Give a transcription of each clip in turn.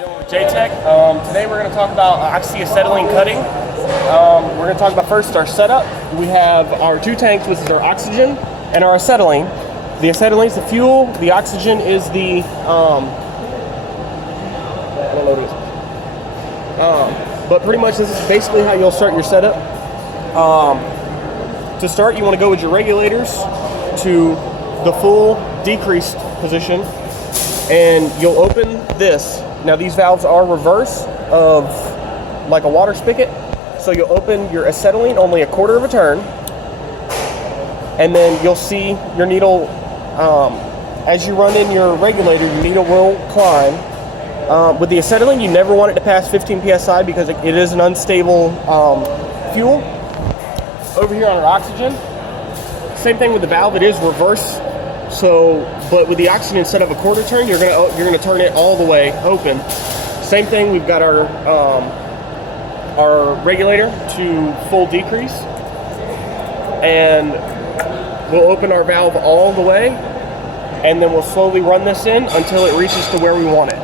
Doing with J-Tech. Today we're going to talk about oxy-acetylene cutting. We're going to talk about first our setup. We have our two tanks, which is our oxygen and our acetylene. The acetylene is the fuel. The oxygen is the I don't know what it is. But pretty much this is basically how you'll start your setup. To start, you want to go with your regulators to the full decreased position, and you'll open this. Now these valves are reverse of like a water spigot, so you'll open your acetylene only a quarter of a turn, and then you'll see your needle, as you run in your regulator, your needle will climb. With the acetylene, you never want it to pass 15 psi because it is an unstable fuel. Over here on our oxygen, same thing with the valve, it is reverse. So, but with the oxygen, instead of a quarter turn, you're gonna turn it all the way open. Same thing, we've got our regulator to full decrease, and we'll open our valve all the way, and then we'll slowly run this in until it reaches to where we want it.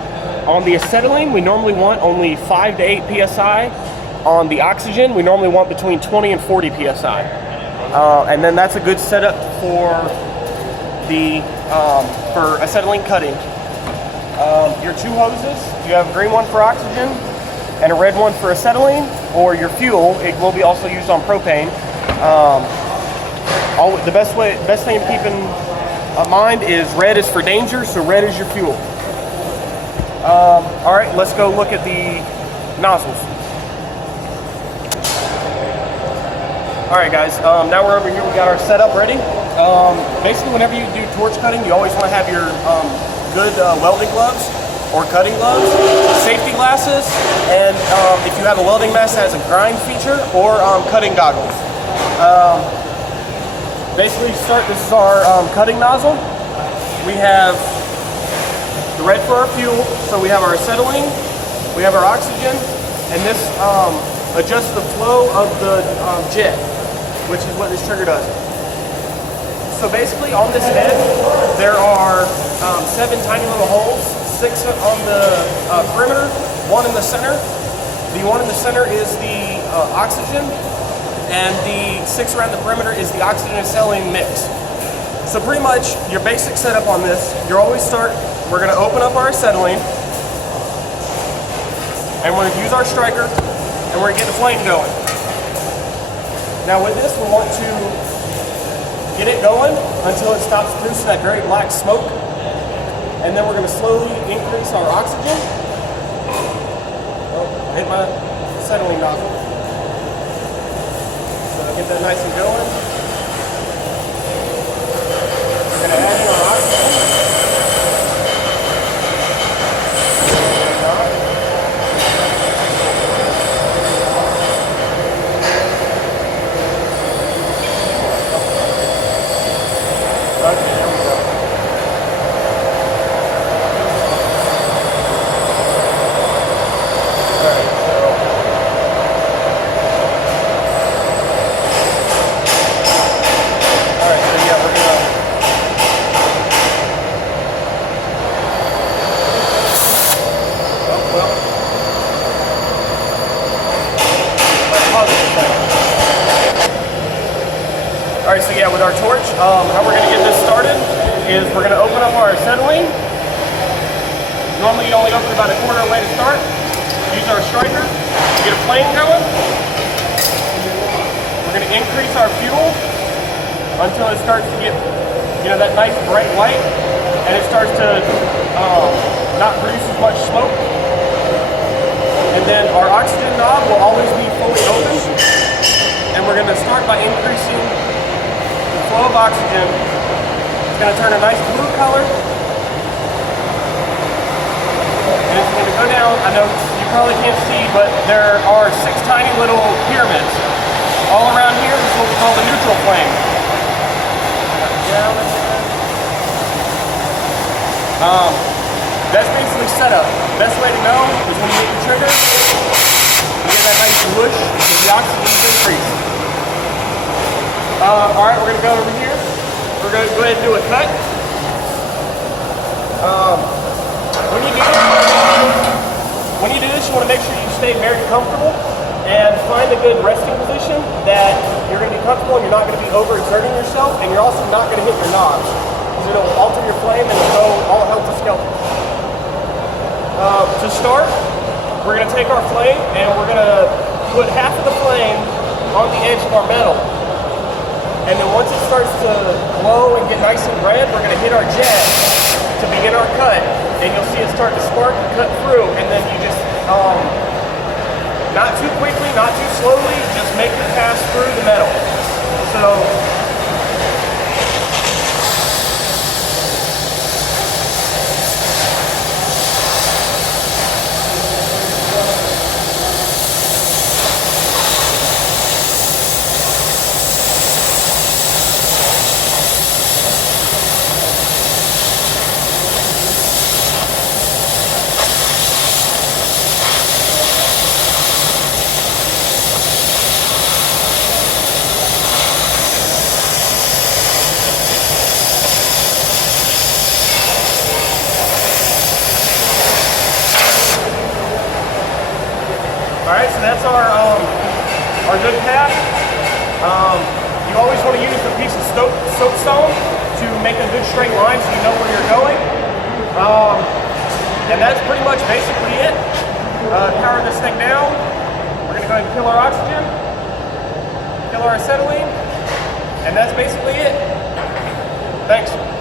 On the acetylene, we normally want only 5 to 8 psi. On the oxygen, we normally want between 20 and 40 psi. And then that's a good setup for the for acetylene cutting. Your two hoses, you have a green one for oxygen and a red one for acetylene, or your fuel. It will be also used on propane. The best thing to keep in mind is red is for danger, so red is your fuel. All right, let's go look at the nozzles. All right, guys, now we're over here. We got our setup ready. Basically, whenever you do torch cutting, you always want to have your good welding gloves or cutting gloves, safety glasses, and if you have a welding mask that has a grind feature, or cutting goggles. Basically, this is our cutting nozzle. We have the red for our fuel, so we have our acetylene, we have our oxygen, and this adjusts the flow of the jet, which is what this trigger does. So basically on this head, there are 7 tiny little holes, 6 on the perimeter, 1 in the center. The one in the center is the oxygen, and the 6 around the perimeter is the oxygen and acetylene mix. So pretty much your basic setup on this, we're gonna open up our acetylene, and we're gonna use our striker, and we're gonna get the flame going. Now with this, we want to get it going until it stops producing that very black smoke. And then we're gonna slowly increase our oxygen. Oh, I hit my acetylene nozzle. So get that nice and going. We're gonna add in our oxygen. Alright, so yeah, with our torch, how we're going to get this started is we're going to open up our acetylene. Normally you only open about a quarter of the way to start. Use our striker, get a flame going. We're going to increase our fuel until it starts to get, that nice bright light, and it starts to not produce as much smoke. And then our oxygen knob will always be fully open, and we're going to start by increasing flow of oxygen. It's going to turn a nice blue color, and it's going to go down. I know you probably can't see, but there are 6 tiny little pyramids all around here. This is what we call the neutral flame. Down that's basically setup. The best way to know is when you hit the trigger, you get that nice whoosh because the oxygen is increased. Alright, we're going to go over here. We're going to go ahead and do a cut. When you do want to make sure you stay very comfortable and find a good resting position that you're going to be comfortable and you're not going to be overexerting yourself, and you're also not going to hit your knobs because it'll alter your flame and it'll go all hell to skelter. To start, we're going to take our flame and we're going to put half of the flame on the edge of our metal. And then once it starts to glow and get nice and red, we're going to hit our jet to begin our cut. And you'll see it start to spark and cut through. And then you just, not too quickly, not too slowly, just make it pass through the metal. So, alright, so that's our good path. You always want to use a piece of soapstone to make a good straight line so you know where you're going. And that's pretty much basically it. Power this thing down. We're going to go ahead and kill our oxygen, kill our acetylene, and that's basically it. Thanks.